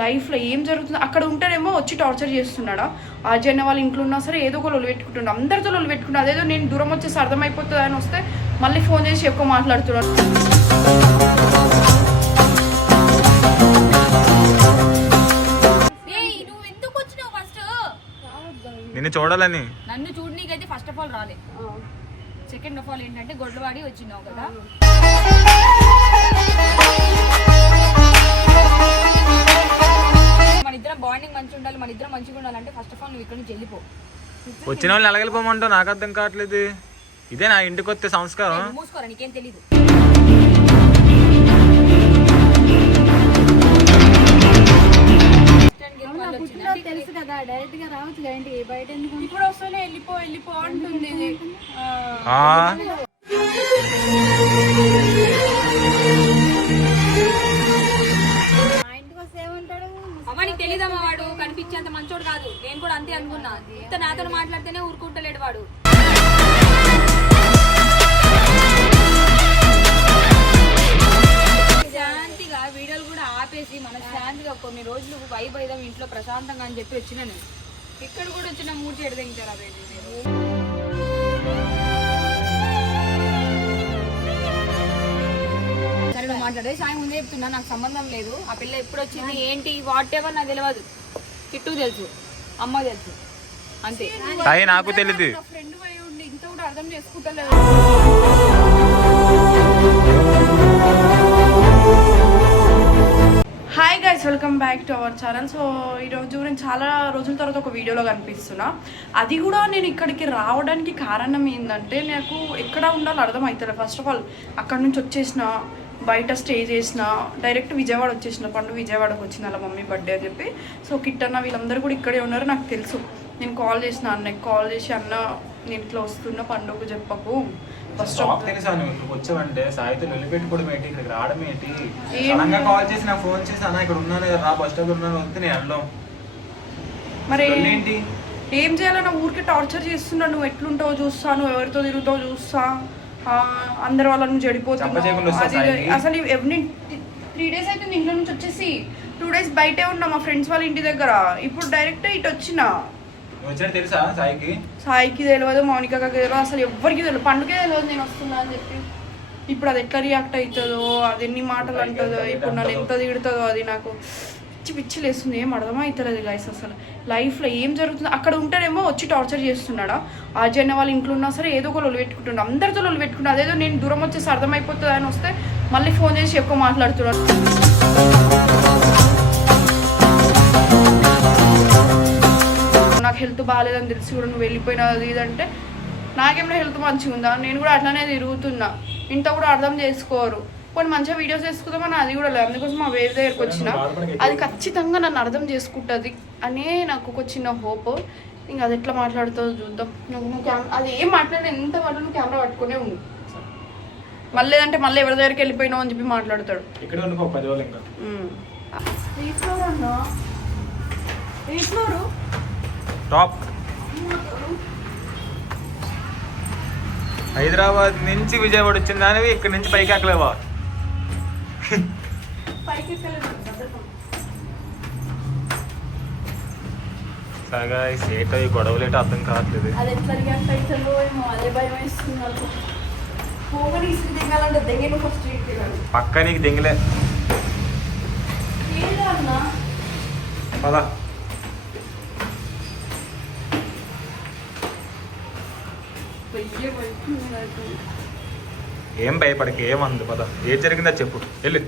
లైఫ్లో ఏం జరుగుతుంది అక్కడ ఉంటేనేమో వచ్చి టార్చర్ చేస్తున్నాడా అజయ్ వాళ్ళ ఇంట్లో ఉన్నా సరే ఏదో ఒక లొల్లు పెట్టుకుంటున్నాడు అందరితో లొల్లు పెట్టుకుంటాడు అదేదో నేను దూరం వచ్చేసి అర్థమైపోతుంది అని వస్తే మళ్ళీ ఫోన్ చేసి ఎక్కువ మాట్లాడుతున్నాడు నిన్ను చూడాలని నన్ను చూడనీకైతే ఫస్ట్ ఆఫ్ ఆల్ రాలే సెకండ్ ఆఫ్ ఆల్ ఏంటంటే గొడ్లవాడి వచ్చినావు కదా మన ఇద్దరం బాండింగ్ మంచిగా ఉండాలి మన ఇద్దరం మంచిగా ఉండాలంటే ఫస్ట్ ఆఫ్ ఆల్ నువ్వు ఇక్కడ నుంచి వెళ్ళిపో వచ్చిన వాళ్ళు ఎలాగెళ్ళిపోమంటావు నాకు అర్థం కావట్లేదు ఇదే నా ఇంటికి వస్తే సంస్కారం మూసుకోరా నీకేం తెలీదు తెలుసు కదా డైరెక్ట్ గా రావచ్చు ఏంటి బయట ఇప్పుడు వస్తేనే వెళ్ళిపో అంటుంది అమ్మ నీకు తెలీదమ్మా వాడు కనిపించేంత మంచోడు కాదు నేను కూడా అంతే అనుకున్నా ఇంత నాతో మాట్లాడితేనే ఊరుకుంటలేడు వాడు శాంతిగా వీడియోలు కూడా ఆపేసి మన శాంతిగా కొన్ని రోజులు వైబ్ అయిదాం ఇంట్లో ప్రశాంతంగా అని చెప్పి వచ్చిన నేను ఇక్కడ కూడా వచ్చిన మూడు చెడు దించారు అదే సరే నువ్వు మాట్లాడే సాయం ముందే చెప్తున్నా నాకు సంబంధం లేదు ఆ పిల్ల ఎప్పుడు వచ్చింది ఏంటి వాట్ ఎవర్ నాకు తెలియదు కిట్టు తెలుసు అమ్మ తెలుసు అంతే నాకు తెలియదు ఫ్రెండ్ అయి ఉండి ఇంత కూడా అర్థం చేసుకుంటలేదు hi guys welcome back to our channel. So ఈరోజు నేను చాలా రోజుల తర్వాత ఒక వీడియోలో కనిపిస్తున్నా. అది కూడా నేను ఇక్కడికి రావడానికి కారణం ఏంటంటే నాకు ఎక్కడ ఉండాలో అర్థం అవుతుంది. ఫస్ట్ ఆఫ్ ఆల్ అక్కడ నుంచి వచ్చేసిన బయట స్టే చేసిన డైరెక్ట్ విజయవాడ వచ్చేసిన పండు విజయవాడకు వచ్చిన వాళ్ళ మమ్మీ బర్త్డే అని చెప్పి. సో కిట్టన్న వీళ్ళందరూ కూడా ఇక్కడే ఉన్నారు నాకు తెలుసు. నేను కాల్ చేసిన అన్నకి కాల్ చేసి అన్న నేను ఇట్లా వస్తున్నా పండుగకు చెప్పకు ఫస్ట్ వచ్చావంటే సాయితో నిలబెట్టుకోవడం ఏంటి ఇక్కడికి రావడం ఏంటి సడన్గా కాల్ చేసి నాకు ఫోన్ చేసి అన్న ఇక్కడ ఉన్నాను రా బస్ స్టాప్ ఉన్నాను వస్తే నేను వెళ్ళాం మరి ఏంటి ఏం చేయాలన్నా ఊరికి టార్చర్ చేస్తున్నా నువ్వు ఎట్లుంటావో చూస్తా నువ్వు ఎవరితో తిరుగుతావో చూస్తా అందరి వాళ్ళ నువ్వు చెడిపోతున్నావు అసలు 3 days అయితే ఇంట్లో నుంచి వచ్చేసి 2 days బయటే ఉన్నా మా ఫ్రెండ్స్ వాళ్ళ ఇంటి దగ్గర ఇప్పుడు డైరెక్ట్ ఇటు వచ్చిన తెలుసా సాయికి తెలియదు మౌనికకి తెలియదు అసలు ఎవరికి తెలియదు పండుగే తెలియదు నేను వస్తున్నా అని చెప్పి ఇప్పుడు అది ఎట్లా రియాక్ట్ అవుతుందో అది ఎన్ని మాటలు అంటుందో ఇప్పుడు నన్ను ఎంత తిడుతుందో అది నాకు పిచ్చి లేస్తుంది ఏం అర్థమవుతలేదు గైస్ అసలు లైఫ్లో ఏం జరుగుతుంది అక్కడ ఉంటేనేమో వచ్చి టార్చర్ చేస్తున్నాడా అజయ్ వాళ్ళ ఇంట్లో ఉన్నా సరే ఏదో ఒక లొల్లు పెట్టుకుంటాడు అందరితో లొల్లు పెట్టుకుంటాడు అదేదో నేను దూరం వచ్చేసి అర్థమైపోతుంది అని వస్తే మళ్ళీ ఫోన్ చేసి ఎక్కువ మాట్లాడుతున్నాడు నాకు హెల్త్ బాగాలేదని తెలిసి కూడా నువ్వు వెళ్ళిపోయినది ఇదంటే నాకేమైనా హెల్త్ మంచిగా ఉందా నేను కూడా అట్లానే తిరుగుతున్నా ఇంత కూడా అర్థం చేసుకోరు కొన్ని మంచిగా వీడియోస్ చేసుకుందామని అది కూడా లేదు అందుకోసం మా వేరే దగ్గరకు వచ్చిన అది ఖచ్చితంగా నన్ను అర్థం చేసుకుంటుంది అనే నాకు ఒక చిన్న హోప్ ఇంకా అది ఎట్లా మాట్లాడుతుందో చూద్దాం నువ్వు అది ఏం మాట్లాడే ఎంత మాట నువ్వు కెమెరా పట్టుకునే ఉండు మళ్ళీ లేదంటే మళ్ళీ ఎవరి దగ్గరికి వెళ్ళిపోయినావు అని చెప్పి మాట్లాడతాడు హైదరాబాద్ నుంచి విజయవాడ వచ్చిన దానివి ఇక్కడ నుంచి పైకి ఎక్కలేవా సగా సేటో ఈ గొడవలేటో అర్థం కావట్లేదు పక్క నీకు దెంగలే పదా ఏం భయపడక ఏమంది పద ఏం జరిగిందా చెప్పు వెళ్ళు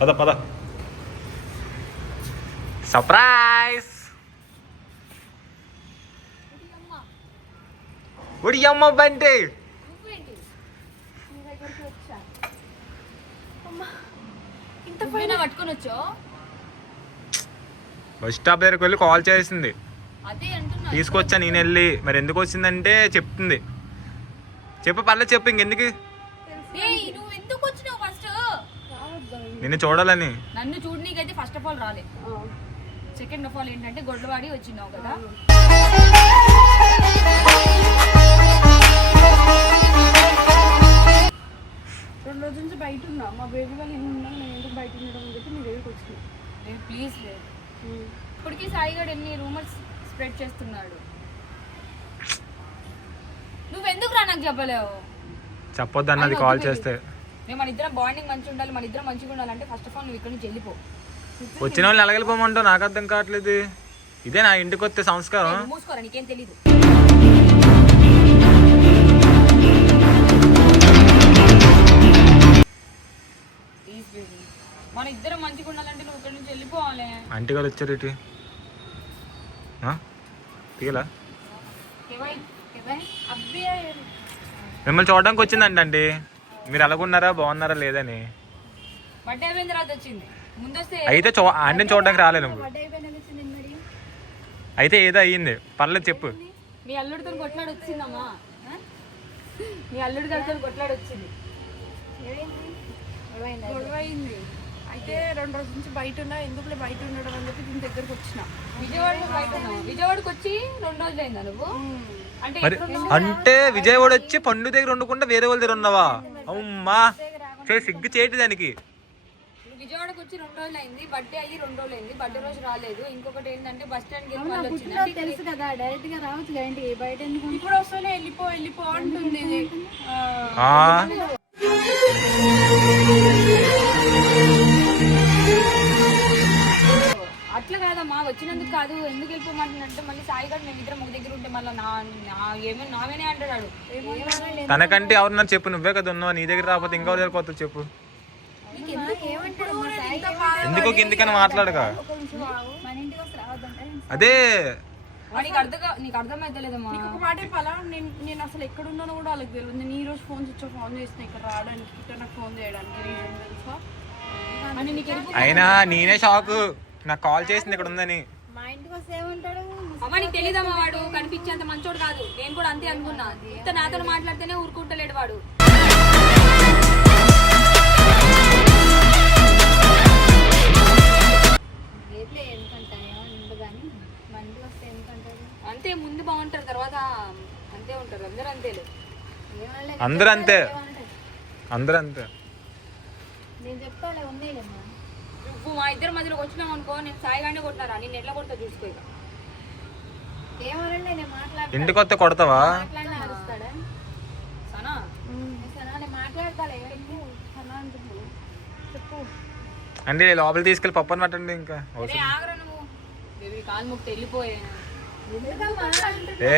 పద పద సర్ప్రైజ్ ఒడి అమ్మ బండి పట్టుకొని వచ్చో బస్ స్టాప్ దగ్గరికి వెళ్ళి కాల్ చేసింది తీసుకొచ్చా నేను వెళ్ళి మరి ఎందుకు వచ్చిందంటే చెప్తుంది చెప్పు పర్లేదు చెప్పు ఇంకెందుకు నిన్ను చూడాలని నన్ను చూడనీకైతే ఫస్ట్ ఆఫ్ ఆల్ రాలే సెకండ్ ఆఫ్ ఆల్ ఏంటంటే గొడ్లవాడి వచ్చినావు కదా స్ప్రెడ్ చేస్తున్నాడు. నువ్వెందుకు రా నాకు చెప్పలేవు? చెప్పొద్దు అన్నది కాల్ చేస్తే. మేము మన ఇద్దరం బాండింగ్ మంచిగా ఉండాలి, మన ఇద్దరం మంచిగా ఉండాలంటే ఫస్ట్ ఆఫ్ ఆల్ నువ్వు ఇక్కడ నుంచి వెళ్ళిపో. వచ్చిన వాళ్ళు ఎలాగెళ్ళిపోమంటావు? నాకు అర్థం కావట్లేదు. ఇదే నా ఇంటికి వస్తే సంస్కారం. మూసుకోరా, నీకేం తెలీదు. మన ఇద్దరం మంచిగా ఉండాలంటే నువ్వు ఇక్కడ నుంచి వెళ్ళిపోవాలి. ఆంటీ గారు వచ్చారు ఇటు తీగలా మిమ్మల్ని చూడడానికి వచ్చిందండి అండి. మీరు అలాగున్నారా బాగున్నారా లేదని. బర్త్డే అయిపోయిన తర్వాత వచ్చింది. ముందొస్తే అయితే ఆంటీని చూడడానికి రాలేదు నువ్వు. అయితే ఏదో అయ్యింది, పర్లేదు చెప్పు. మీ అల్లుడితో కొట్లాడి వచ్చిందమ్మా. మీ అల్లుడి గారితో కొట్లాడి వచ్చింది. గొడవ అయింది. అయితే 2 రోజుల నుంచి బయట ఉన్నా, ఎందుకులే బయట ఉండడం అని చెప్పి దీని దగ్గరకు వచ్చిన. విజయవాడకి వచ్చి 2 రోజులు అయిందా నువ్వు? అంటే అంటే విజయవాడ వచ్చి పండు దగ్గర ఉండకుండా వేరే వాళ్ళ దగ్గర ఉన్నావా? అమ్మా సిగ్గు చేయటి దానికి. విజయవాడకి వచ్చి 2 రోజులు అయింది. బర్త్డే అయ్యి 2 రోజులు అయింది. బర్త్డే రోజు రాలేదు. ఇంకొకటి ఏంటంటే బస్ స్టాండ్ తెలుసు కదా, డైరెక్ట్ గా రావచ్చు ఏంటి బయట ఎందుకు? ఇప్పుడు వస్తేనే వెళ్ళిపో అంటుంది ఇది. అట్లా కాదమ్మా, వచ్చినందుకు కాదు. ఎందుకు వెళ్ళిపోమంటున్నట్టు మళ్ళీ సాయి గారు మేము ఇద్దరం ఒక దగ్గర ఉంటే మళ్ళీ ఏమో నావేనే అంటాడు. తనకంటే ఎవరన్నా చెప్పు, నువ్వే కదా ఉన్నావు. నీ దగ్గర రాకపోతే ఇంకా దగ్గర పోతుంది చెప్పు. ఎందుకో కిందికని మాట్లాడగా. మన ఇంటికి వస్తే రావద్దంటే అదే నీకు అర్థమైతలేదమ్మా. నీకు ఒక మాట చెప్పాలా, నేను అసలు ఎక్కడ ఉన్నానో కూడా వాళ్ళకి తెలియదు. నేను ఈ రోజు ఫోన్ చేసిన ఇక్కడ రావడానికి, ఇక్కడ నాకు ఫోన్ చేయడానికి రీజన్ తెలుసా? అయినా నేనే షాక్, నాకు కాల్ చేసింది ఇక్కడ ఉందని. మా ఇంటికి వస్తే ఏమంటాడు? అమ్మ నీకు తెలీదమ్మా, వాడు కనిపించేంత మంచోడు కాదు. నేను కూడా అంతే అనుకున్నా. ఇంత నాతో మాట్లాడితేనే ఊరుకుంటలేడు వాడు. అంతే, ముందు బాగుంటారు, తర్వాత అంతే ఉంటారు. అందరూ అంతేలే. అందరూ అంతే, అందరూ అంతే. నేను చెప్తాలే ఉన్నాయిలేమ్మా. నువ్వు మా ఇద్దరి మధ్యలోకి వచ్చినావు అనుకో, నేను సాయిగానే కొట్టారా, నేను ఎట్లా కొడతా చూసుకో. ఇక ఏమనండి, నేను మాట్లాడతాను. ఇంటికి వస్తే కొడతావా? మాట్లాడినా అరుస్తాడా? సనా నేను మాట్లాడతాలే. చెప్పు. అంటే లోపల తీసుకెళ్ళి పప్పని పెట్టండి. ఇంకా ఆగరా నువ్వు, బేబీ కాలు ముక్తి వెళ్ళిపోయే. ఏ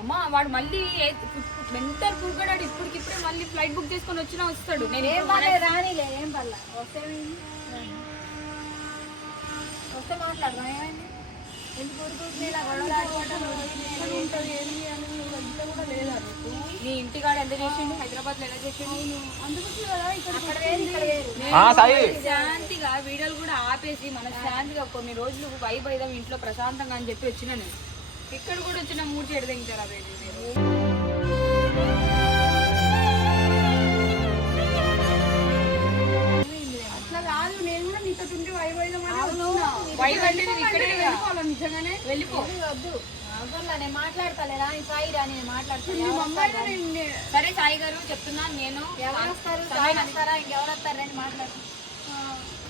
అమ్మా వాడు మళ్ళీ మెంటల్ కూర్గడాడు. ఇప్పటికిప్పుడే మళ్ళీ ఫ్లైట్ బుక్ చేసుకొని వచ్చినా వస్తాడు. నేను రానిలే, ఏం పర్లా. వస్తే మాట్లాడదాం. ఏమైంది? ఎందుకు ఊరుకుంటుంది ఇలా గొడవలాడుకోవటం? నీ ఇంటికాడ ఎంత చేసిండు, హైదరాబాద్ లో ఎలా చేసిండు? శాంతిగా వీడియోలు కూడా ఆపేసి మన శాంతిగా కొన్ని రోజులు వైబ్ అయిదాం ఇంట్లో ప్రశాంతంగా అని చెప్పి వచ్చిన నేను. ఇక్కడ కూడా వచ్చిన మూడు చెడు తింటారా బేబీ మీరు? అట్లా కాదు, నేను కూడా నీతో ఉండి వైబ్ అయిదాం వైబ్ అంటే నువ్వు ఇక్కడే నిజంగానే వెళ్ళిపో. వద్దు నేను మాట్లాడతాలేరా? సాయి రా, నేను మాట్లాడతాను. సరే సాయి గారు చెప్తున్నాను. నేను ఎవరు వస్తారు? సాయి వస్తారా? ఇంకెవరు వస్తారు? అని మాట్లాడుతాను.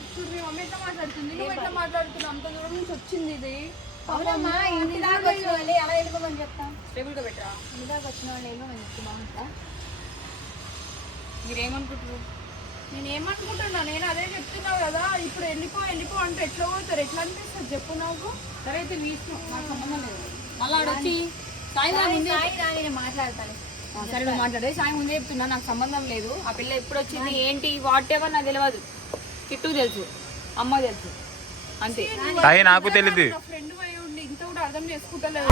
ఇప్పుడు మీ మమ్మీ ఎట్లా మాట్లాడుతుంది, నువ్వు ఎట్లా మాట్లాడుతున్నావు? అంత దూరం నుంచి వచ్చింది ఇది. అవునమ్మా, ఇంటి దాకా వచ్చిన వాళ్ళు ఎలా వెళ్ళిపోమని చెప్తాం? స్టేబుల్ గా పెట్టరా. ఇంటి దాకా వచ్చిన వాళ్ళు వెళ్ళిపోమని చెప్తే బాగుంటుందా? మీరేమనుకుంటారు? నేను ఏమనుకుంటున్నా, నేను అదే చెప్తున్నావు కదా. ఇప్పుడు వెళ్ళిపో అంటే ఎట్లా పోతారు? ఎట్లా అనిపిస్తుంది చెప్పు నాకు. సరే అయితే మీ ఇష్టం, నాకు సంబంధం లేదు. మళ్ళీ ఆడొచ్చి సాయి రా, నేను మాట్లాడతాను. సరే నువ్వు మాట్లాడే. సాయి ముందే చెప్తున్నా, నాకు సంబంధం లేదు. ఆ పిల్ల ఎప్పుడు వచ్చింది ఏంటి వాట్ ఎవర్ నాకు తెలియదు. కిట్టు తెలుసు, అమ్మ తెలుసు, అంతే. నాకు తెలియదు. ఫ్రెండ్ అయి ఉండి ఇంత కూడా అర్థం చేసుకుంటలేదు.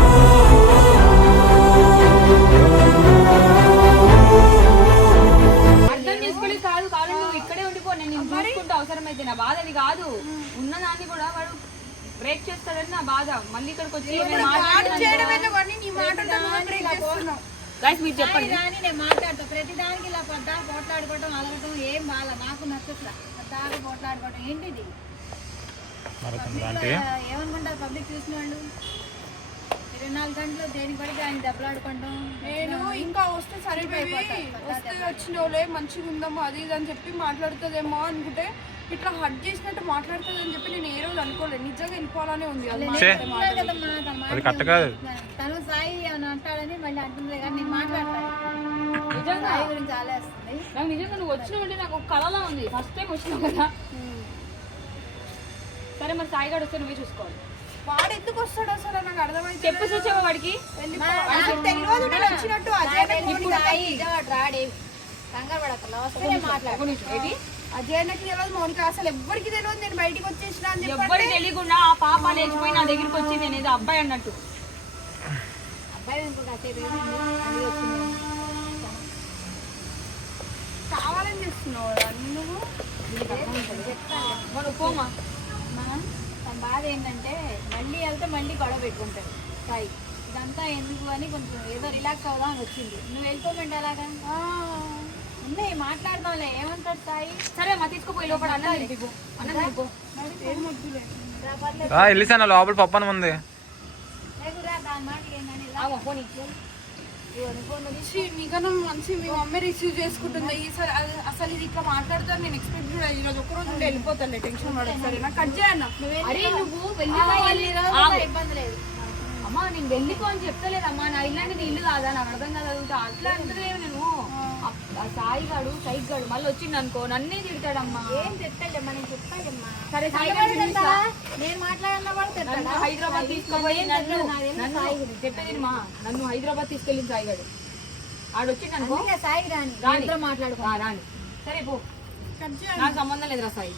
అర్థం చేసుకోలేదు కాదు, కావాలంటే నువ్వు ఇక్కడే ఉండిపో, నేను చూసుకుంటా అవసరమైతే. నా బాధ అది కాదు. ఉన్నదాన్ని కూడా వాడు బ్రేక్ చేస్తాడని నా బాధ. మళ్ళీ ఇక్కడికి వచ్చి గైస్ మీరు చెప్పండి. నేను మాట్లాడతా. ప్రతి దానికి ఇలా పడ్డా పోట్లాడుకోవటం అలగటం ఏం బాగా నాకు నచ్చట్లా. పద్దాగా పోట్లాడుకోవటం ఏంటిది? ఏమనుకుంటారు పబ్లిక్ చూసిన వాళ్ళు? 24 గంటలు దేనికి పడితే ఆయన దెబ్బలాడుకుంటాం. నేను ఇంకా వస్తే సరే బేబీ వస్తే వచ్చినోలే మంచిగా ఉందమ్మా అది ఇది అని చెప్పి మాట్లాడుతుందేమో అనుకుంటే ఇట్లా హట్ చేసినట్టు మాట్లాడుతుంది అని చెప్పి నేను ఏ రోజు అనుకోలేదు. నిజంగా వెళ్ళిపోవాలనే ఉంది అది కదమ్మా, అది కరెక్ట్ కాదు. తను సాయి ఏమైనా అంటాడని మళ్ళీ అంటుంది కానీ నేను మాట్లాడతాను. నిజంగా సాయి గురించి ఆలోచిస్తుంది. నాకు నిజంగా నువ్వు వచ్చినావంటే నాకు ఒక కళలా ఉంది. ఫస్ట్ టైం వచ్చినావు కదా. సరే మరి సాయి గారు వస్తే నువ్వే చూసుకోవాలి. వాడు ఎందుకు వస్తాడు అసలు నాకు అర్థమైతే చెప్పు వచ్చావా వాడికి? తెలియదు నేను వచ్చినట్టు అజయ్ సాయి విజయవాడ రాడే కంగారు పడక్కర్లా, వస్తేనే మాట్లాడు. అజయ్ తెలియదు, మౌనిక అసలు ఎవ్వరికి తెలియదు నేను బయటికి వచ్చేసిన అని చెప్పి ఎవ్వరికి తెలియకుండా ఆ పాప లేచిపోయి నా దగ్గరికి వచ్చింది. నేను ఏదో అబ్బాయి అన్నట్టు. అబ్బాయి ఇంకో కాసేపు అది వచ్చింది. కావాలని చేస్తున్నావు నువ్వు. మనం పోమా. తన బాధ ఏంటంటే మళ్ళీ వెళ్తే మళ్ళీ గొడవ పెట్టుకుంటాడు సాయి. ఇదంతా ఎందుకు అని కొంచెం ఏదో రిలాక్స్ అవుదాం అని వచ్చింది. నువ్వు వెళ్ళిపోమంటే అలాగా ఉన్నాయి మాట్లాడదాంలే. ఏమంటాడు సాయి? సరే మా తీసుకుపోయి లోపల అన్నం తినిపో. అన్నం తినిపో. వెళ్ళిసాను లోపల పప్పు అని ఉంది. లేకురా దాని మాటకి ఏంటని ఆమో పోనీ. మీకన్నా మంచి మీ మమ్మీ రిసీవ్ చేసుకుంటుంది ఈసారి. అసలు ఇది ఇట్లా మాట్లాడతాను నేను ఎక్స్పెక్ట్ కూడా ఈ రోజు ఒక్కరోజు ఉంటే వెళ్ళిపోతాను. టెన్షన్ పడదు. సరే నాకు కట్ చేయన్న. అరే నువ్వు ఇబ్బంది లేదు. అమ్మా నేను వెళ్ళిపో అని చెప్తలేదమ్మా. నా ఇల్లు అంటే నీ ఇల్లు కాదా? నాకు అర్థం కాదు. అట్లా అంటలేవు నేను. ఆ సాయి గాడు సైక్ గాడు మళ్ళీ వచ్చిండు అనుకో నన్నే తిడతాడమ్మా. ఏం తిట్టాడమ్మా, నేను చెప్తాడమ్మా. సరే సాయి గాడు నేను మాట్లాడన్నా కూడా తిట్టాడా? నన్ను హైదరాబాద్ తీసుకుపోయి చెప్పేది మా నన్ను హైదరాబాద్ తీసుకెళ్ళింది సాయి గాడు. ఆడొచ్చిండు అనుకో సాయి రాని రాని మాట్లాడుకో రాని. సరే పో. కట్ చేయండి. నాకు సంబంధం లేదురా సాయి.